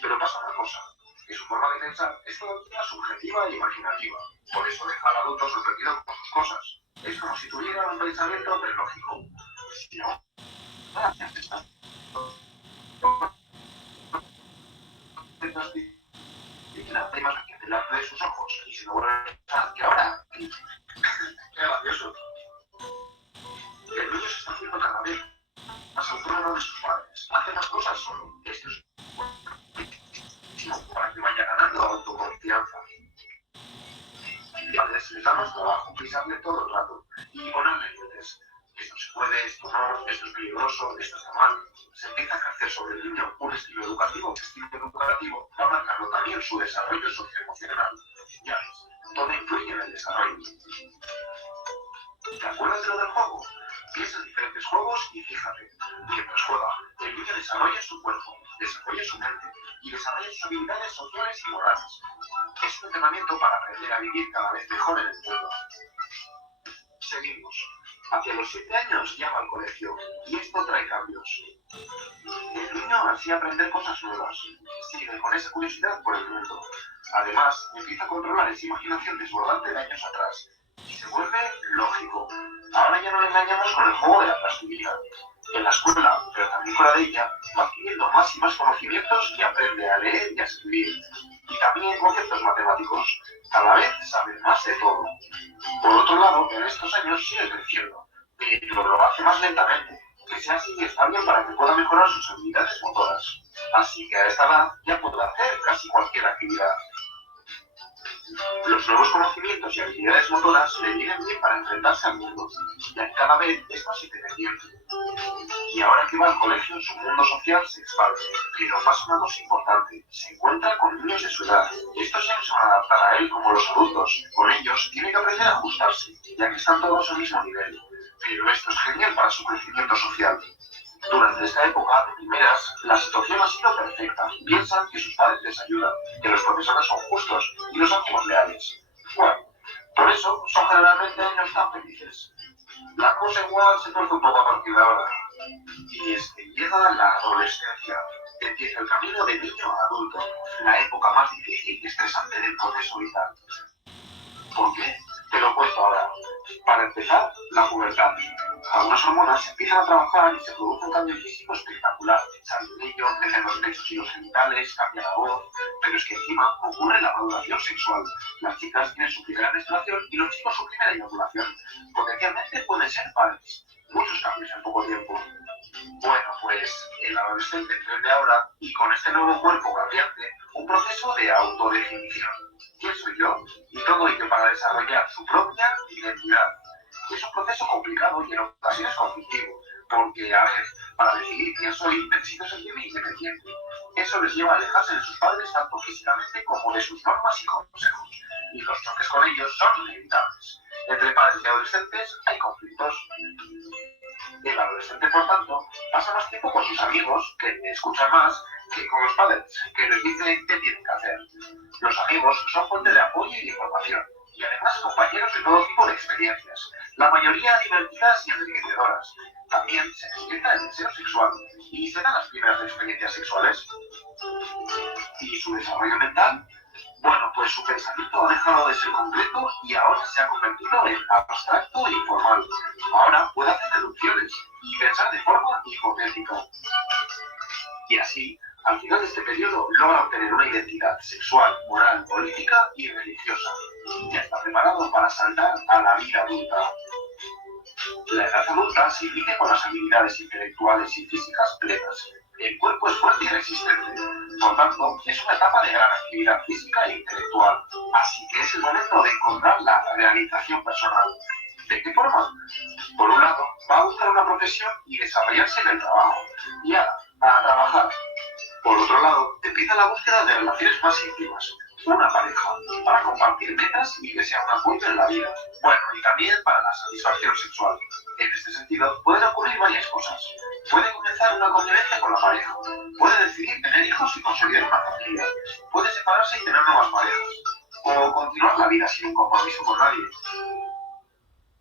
Pero pasa una cosa, que su forma de pensar es todavía subjetiva e imaginativa. Por eso deja al adulto sorprendido con sus cosas. Es como si tuviera un pensamiento prelógico. Si no, la imagen delante de sus ojos y se lo vuelve a pensar que ahora, qué gracioso. El niño se está haciendo cada vez más autónomo de sus padres. Hace las cosas solo. Esto es para que vaya ganando autoconfianza. Padres les da más trabajo pisarle todo el rato y ponerle límites. Esto se puede, esto no, esto es peligroso, esto está mal. Se empieza a ejercer sobre el niño un estilo educativo. Este estilo educativo va marcando también su desarrollo socioemocional. Ya ves, todo influye en el desarrollo. ¿Te acuerdas de lo del juego? Piensa en diferentes juegos y fíjate, mientras juega, el niño desarrolla su cuerpo, desarrolla su mente y desarrolla sus habilidades sociales y morales. Es un entrenamiento para aprender a vivir cada vez mejor en el mundo. Seguimos. Hacia los 7 años ya va al colegio y esto trae cambios. El niño ansía aprender cosas nuevas, sigue con esa curiosidad por el mundo. Además, empieza a controlar esa imaginación desbordante de años atrás. se vuelve lógico. Ahora ya no le engañamos con el juego de la plastilinas. En la escuela, pero también fuera de ella, va adquiriendo más y más conocimientos y aprende a leer y a escribir. Y también conceptos matemáticos. Cada vez sabe más de todo. Por otro lado, en estos años sigue creciendo, pero lo hace más lentamente. Que sea así está bien para que pueda mejorar sus habilidades motoras. Así que a esta edad ya puede hacer casi cualquier actividad. Los nuevos conocimientos y habilidades motoras le vienen bien para enfrentarse al mundo, ya que cada vez es más independiente. Y ahora que va al colegio, su mundo social se expande, pero pasa una cosa importante, se encuentra con niños de su edad. Estos ya no se van a adaptar a él como los adultos, con ellos tiene que aprender a ajustarse, ya que están todos al mismo nivel. Pero esto es genial para su crecimiento social. Durante esta época, de primeras, la situación ha sido perfecta. Piensan que sus padres les ayudan, que los profesores son justos y los amigos leales. Bueno, por eso son generalmente años tan felices. La cosa igual se torce un poco a partir de ahora. Y es que llega la adolescencia. Empieza el camino de niño a adulto, la época más difícil y estresante del proceso vital. ¿Por qué? Te lo cuento ahora. Para empezar, la pubertad. Algunas hormonas empiezan a trabajar y se produce un cambio físico espectacular. Sale el brillo, crecen los pechos y los genitales, cambia la voz, pero es que encima ocurre la maduración sexual. Las chicas tienen su primera menstruación y los chicos su primera eyaculación. Potencialmente pueden ser padres. Muchos cambios en poco tiempo. Bueno, pues el adolescente emprende ahora, y con este nuevo cuerpo cambiante, un proceso de autodefinición. ¿Quién soy yo? Y todo ello para desarrollar su propia identidad. Es un proceso complicado y en ocasiones conflictivo, porque, a ver, para decidir quién soy, necesito sentirme independiente. Eso les lleva a alejarse de sus padres tanto físicamente como de sus normas y consejos, y los choques con ellos son inevitables. Entre padres y adolescentes hay conflictos. El adolescente, por tanto, pasa más tiempo con sus amigos, que le escuchan más, que con los padres, que les dicen qué tienen que hacer. Los amigos son fuente de apoyo y de información, y además compañeros de todo tipo de experiencias, la mayoría divertidas y enriquecedoras. También se despierta el deseo sexual, y se dan las primeras experiencias sexuales. ¿Y su desarrollo mental? Bueno, pues su pensamiento ha dejado de ser concreto y ahora se ha convertido en abstracto e informal. Ahora puede hacer deducciones y pensar de forma hipotética. Y así, al final de este periodo, logra obtener una identidad sexual, moral, política y religiosa. Ya está preparado para saltar a la vida adulta. La edad adulta se inicia con las habilidades intelectuales y físicas plenas. El cuerpo es fuerte y resistente. Por tanto, es una etapa de gran actividad física e intelectual. Así que es el momento de encontrar la realización personal. ¿De qué forma? Por un lado, va a buscar una profesión y desarrollarse en el trabajo. Y a trabajar. Por otro lado, empieza la búsqueda de relaciones más íntimas. Una pareja, para compartir metas y que sea un apoyo en la vida. Bueno, y también para la satisfacción sexual. En este sentido, pueden ocurrir varias cosas. Puede comenzar una convivencia con la pareja. Puede decidir tener hijos y consolidar una familia. Puede separarse y tener nuevas parejas. O continuar la vida sin un compromiso con nadie.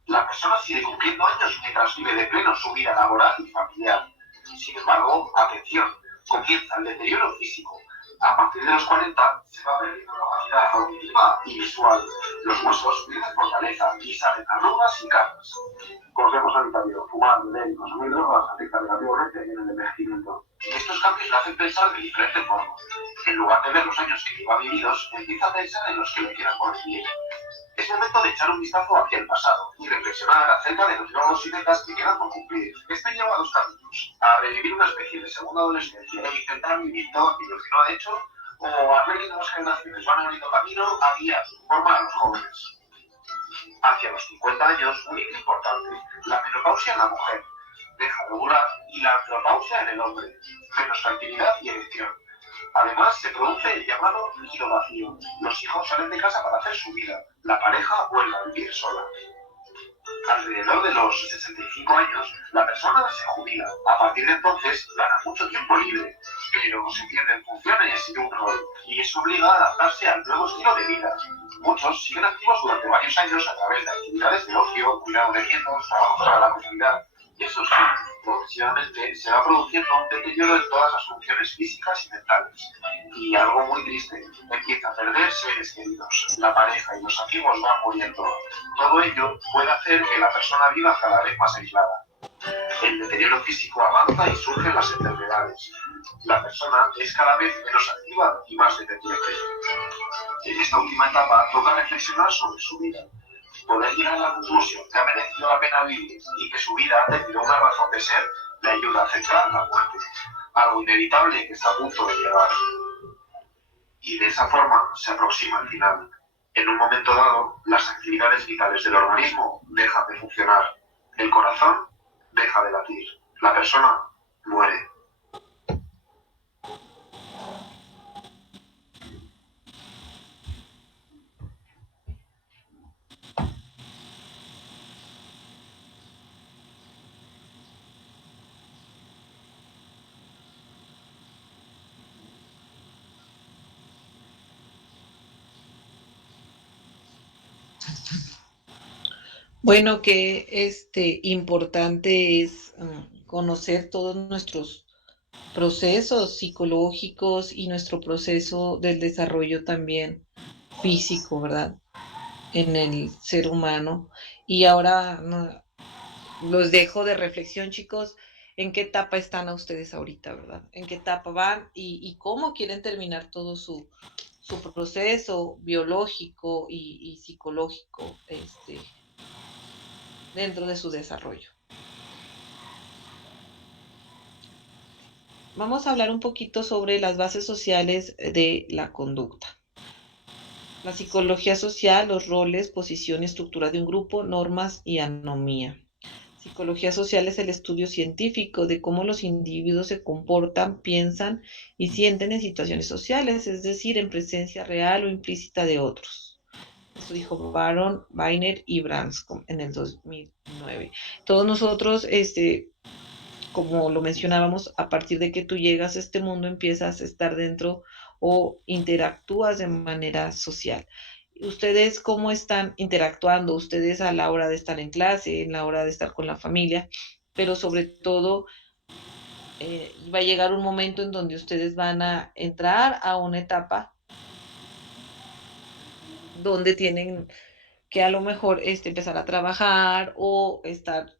La persona sigue cumpliendo años mientras vive de pleno su vida laboral y familiar. Sin embargo, atención, comienza el deterioro físico. A partir de los 40 se va perdiendo la capacidad auditiva y visual. Los huesos pierden fortaleza y salen arrugas y canas. Consejo sanitario: fumar, beber y consumir drogas afecta negativamente en el envejecimiento. Estos cambios le hacen pensar de diferente forma. En lugar de ver los años que lleva vividos, empieza a pensar en los que le quedan por vivir. Es momento de echar un vistazo hacia el pasado y reflexionar acerca de los logros y metas que quedan por cumplir. Este lleva a dos caminos: a revivir una especie de segunda adolescencia e intentar vivir todo aquello que no ha hecho, o a ver que nuevas generaciones van abriendo camino a guiar, formar a los jóvenes. Hacia los 50 años, un hito importante: la menopausia en la mujer. Deja de ovular, y la andropausia en el hombre. Menos fertilidad y erección. Además, se produce el llamado nido vacío. Los hijos salen de casa para hacer su vida. La pareja vuelve a vivir sola. Alrededor de los 65 años, la persona se jubila. A partir de entonces, gana mucho tiempo libre, pero se pierden funciones y un rol, y eso obliga a adaptarse al nuevo estilo de vida. Muchos siguen activos durante varios años a través de actividades de ocio, cuidado de nietos, trabajos para la comunidad. Eso sí, progresivamente se va produciendo un deterioro en todas las funciones físicas y mentales. Y algo muy triste, empieza a perder seres queridos, la pareja y los amigos van muriendo. Todo ello puede hacer que la persona viva cada vez más aislada. El deterioro físico avanza y surgen las enfermedades. La persona es cada vez menos activa y más dependiente. En esta última etapa toca reflexionar sobre su vida, poder llegar a la conclusión que ha merecido la pena vivir y que su vida ha tenido una razón de ser, le ayuda a aceptar la muerte, algo inevitable que está a punto de llegar. Y de esa forma se aproxima el final. En un momento dado, las actividades vitales del organismo dejan de funcionar. El corazón deja de latir. La persona muere. Bueno, que importante es conocer todos nuestros procesos psicológicos y nuestro proceso del desarrollo también físico, ¿verdad? En el ser humano. Y ahora los dejo de reflexión, chicos. ¿En qué etapa están a ustedes ahorita, verdad? ¿En qué etapa van y cómo quieren terminar todo su proceso biológico y psicológico dentro de su desarrollo? Vamos a hablar un poquito sobre las bases sociales de la conducta. La psicología social, los roles, posición y estructura de un grupo, normas y anomía. Psicología social es el estudio científico de cómo los individuos se comportan, piensan y sienten en situaciones sociales, es decir, en presencia real o implícita de otros. Eso dijo Baron, Weiner y Branscombe en el 2009. Todos nosotros, como lo mencionábamos, a partir de que tú llegas a este mundo, empiezas a estar dentro o interactúas de manera social. ¿Ustedes cómo están interactuando? Ustedes a la hora de estar en clase, en la hora de estar con la familia, pero sobre todo va a llegar un momento en donde ustedes van a entrar a una etapa donde tienen que a lo mejor empezar a trabajar o estar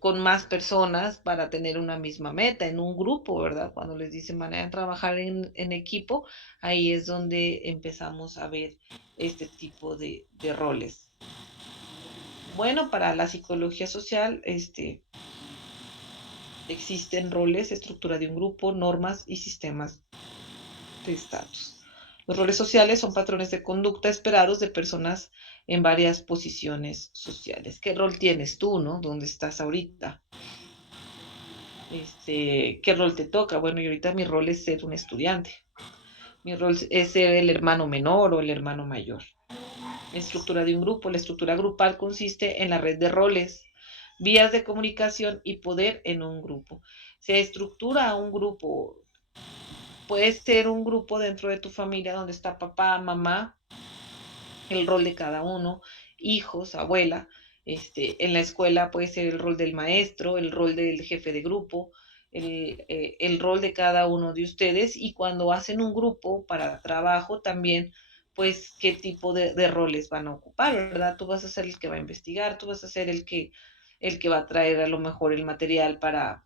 con más personas para tener una misma meta, en un grupo, ¿verdad? Cuando les dicen van a trabajar en equipo, ahí es donde empezamos a ver este tipo de roles. Bueno, para la psicología social, existen roles, estructura de un grupo, normas y sistemas de estatus. Los roles sociales son patrones de conducta esperados de personas en varias posiciones sociales. ¿Qué rol tienes tú, no? ¿Dónde estás ahorita? ¿Qué rol te toca? Bueno, y ahorita mi rol es ser un estudiante. Mi rol es ser el hermano menor o el hermano mayor. La estructura de un grupo. La estructura grupal consiste en la red de roles, vías de comunicación y poder en un grupo. Se estructura un grupo. Puede ser un grupo dentro de tu familia donde está papá, mamá, el rol de cada uno, hijos, abuela. En la escuela puede ser el rol del maestro, el rol del jefe de grupo, el rol de cada uno de ustedes. Y cuando hacen un grupo para trabajo también, pues qué tipo de roles van a ocupar, ¿verdad? Tú vas a ser el que va a investigar, tú vas a ser el que va a traer a lo mejor el material para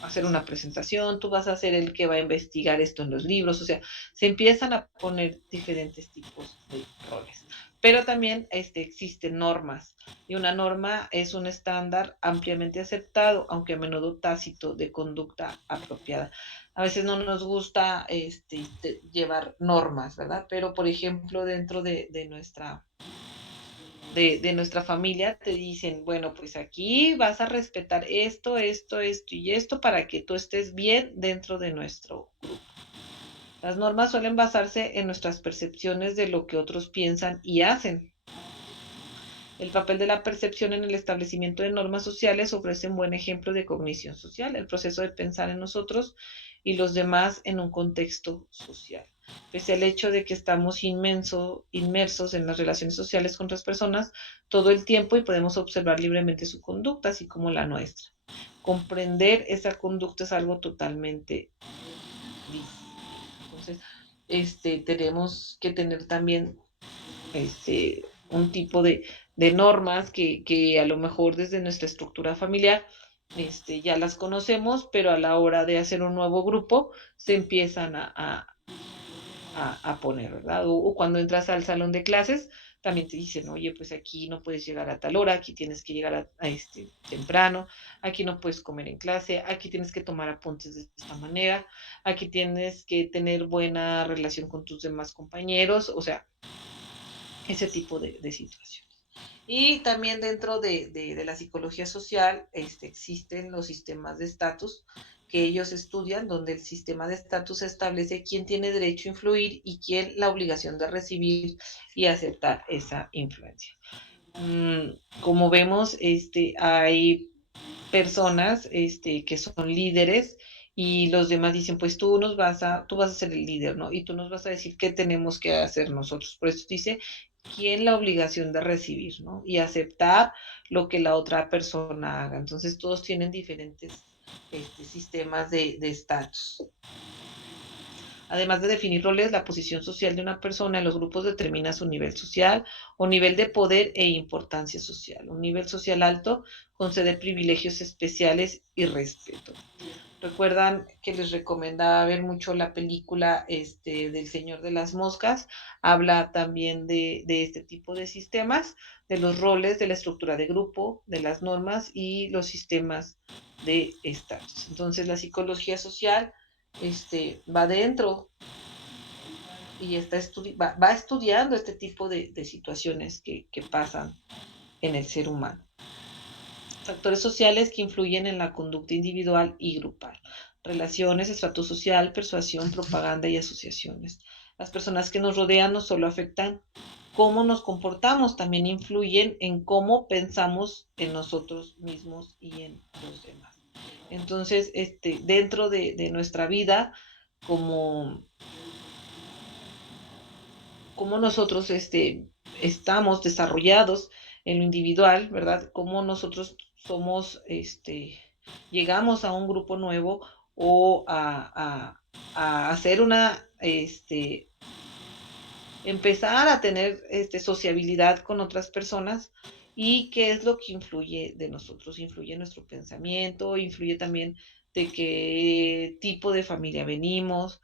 hacer una presentación, tú vas a ser el que va a investigar esto en los libros, o sea, se empiezan a poner diferentes tipos de roles. Pero también existen normas, y una norma es un estándar ampliamente aceptado, aunque a menudo tácito, de conducta apropiada. A veces no nos gusta llevar normas, ¿verdad? Pero, por ejemplo, dentro de nuestra familia te dicen, bueno, pues aquí vas a respetar esto y esto para que tú estés bien dentro de nuestro grupo. Las normas suelen basarse en nuestras percepciones de lo que otros piensan y hacen. El papel de la percepción en el establecimiento de normas sociales ofrece un buen ejemplo de cognición social, el proceso de pensar en nosotros y los demás en un contexto social. Pese al hecho de que estamos inmersos en las relaciones sociales con otras personas todo el tiempo y podemos observar libremente su conducta, así como la nuestra. Comprender esa conducta es algo totalmente distinto. Entonces, tenemos que tener también un tipo de normas que a lo mejor desde nuestra estructura familiar ya las conocemos, pero a la hora de hacer un nuevo grupo se empiezan a poner, ¿verdad? O cuando entras al salón de clases, también te dicen, oye, pues aquí no puedes llegar a tal hora, aquí tienes que llegar temprano, aquí no puedes comer en clase, aquí tienes que tomar apuntes de esta manera, aquí tienes que tener buena relación con tus demás compañeros, o sea, ese tipo de situaciones. Y también dentro de la psicología social existen los sistemas de estatus que ellos estudian, donde el sistema de estatus establece quién tiene derecho a influir y quién la obligación de recibir y aceptar esa influencia. Como vemos, hay personas que son líderes y los demás dicen, pues tú vas a ser el líder, ¿no? Y tú nos vas a decir qué tenemos que hacer nosotros. Por eso dice, ¿quién la obligación de recibir, ¿no? Y aceptar lo que la otra persona haga. Entonces todos tienen diferentes sistemas de estatus. Además de definir roles, la posición social de una persona en los grupos determina su nivel social o nivel de poder e importancia social. Un nivel social alto concede privilegios especiales y respeto. Recuerdan que les recomendaba ver mucho la película del Señor de las Moscas. Habla también de este tipo de sistemas, de los roles, de la estructura de grupo, de las normas y los sistemas de estatus. Entonces la psicología social va dentro y va estudiando este tipo de situaciones que pasan en el ser humano. Factores sociales que influyen en la conducta individual y grupal. Relaciones, estrato social, persuasión, propaganda y asociaciones. Las personas que nos rodean no solo afectan cómo nos comportamos, también influyen en cómo pensamos en nosotros mismos y en los demás. Entonces, dentro de nuestra vida, como, como nosotros estamos desarrollados en lo individual, ¿verdad? Cómo nosotros somos, llegamos a un grupo nuevo o a hacer empezar a tener sociabilidad con otras personas y qué es lo que influye de nosotros. Influye nuestro pensamiento, influye también de qué tipo de familia venimos,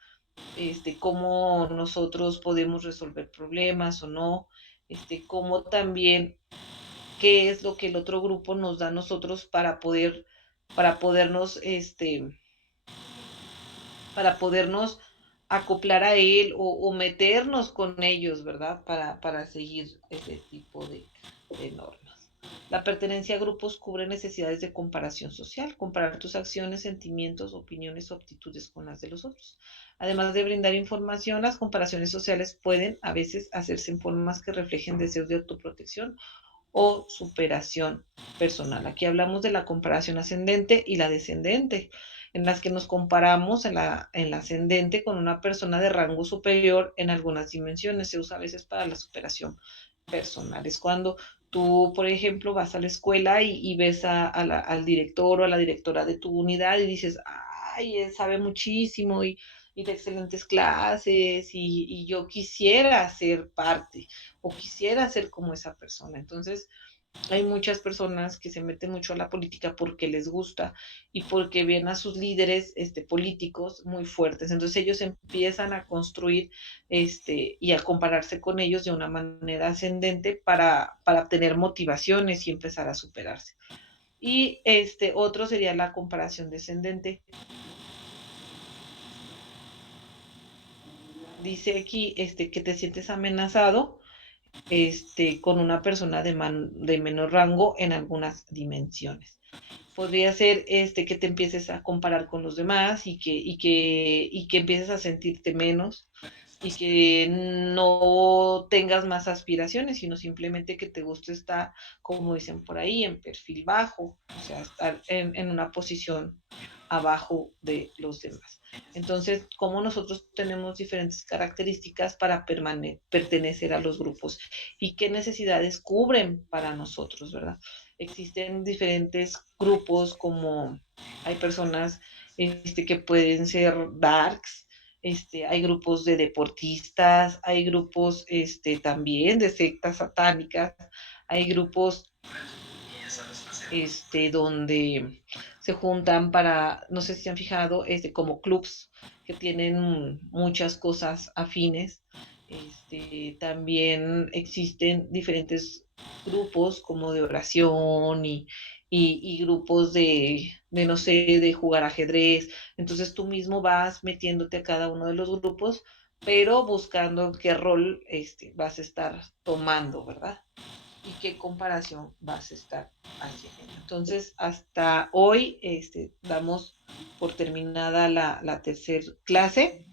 cómo nosotros podemos resolver problemas o no, cómo también qué es lo que el otro grupo nos da a nosotros para podernos, para podernos acoplar a él o meternos con ellos, ¿verdad? Para seguir ese tipo de normas. La pertenencia a grupos cubre necesidades de comparación social, comparar tus acciones, sentimientos, opiniones o actitudes con las de los otros. Además de brindar información, las comparaciones sociales pueden a veces hacerse en formas que reflejen deseos de autoprotección o superación personal. Aquí hablamos de la comparación ascendente y la descendente, en las que nos comparamos en la ascendente con una persona de rango superior en algunas dimensiones. Se usa a veces para la superación personal. Es cuando tú, por ejemplo, vas a la escuela y ves al director o a la directora de tu unidad y dices, ay, él sabe muchísimo y de excelentes clases y yo quisiera ser parte o quisiera ser como esa persona. Entonces, hay muchas personas que se meten mucho a la política porque les gusta y porque ven a sus líderes políticos muy fuertes. Entonces ellos empiezan a construir y a compararse con ellos de una manera ascendente para obtener motivaciones y empezar a superarse. Y otro sería la comparación descendente. Dice aquí que te sientes amenazado con una persona de menor rango en algunas dimensiones. Podría ser que te empieces a comparar con los demás y que empieces a sentirte menos, y que no tengas más aspiraciones, sino simplemente que te guste estar, como dicen por ahí, en perfil bajo, o sea, estar en una posición abajo de los demás. Entonces, como nosotros tenemos diferentes características para pertenecer a los grupos y qué necesidades cubren para nosotros, ¿verdad? Existen diferentes grupos, como hay personas que pueden ser darks, hay grupos de deportistas, hay grupos también de sectas satánicas, hay grupos donde se juntan para, no sé si se han fijado, como clubs que tienen muchas cosas afines. También existen diferentes grupos como de oración y grupos no sé, de jugar ajedrez. Entonces tú mismo vas metiéndote a cada uno de los grupos, pero buscando qué rol vas a estar tomando, ¿verdad? Y qué comparación vas a estar haciendo. Entonces, hasta hoy damos por terminada la tercera clase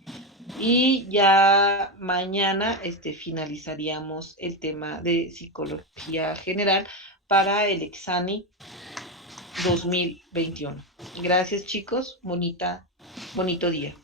y ya mañana finalizaríamos el tema de psicología general para el Exani 2021. Gracias, chicos. Bonito día.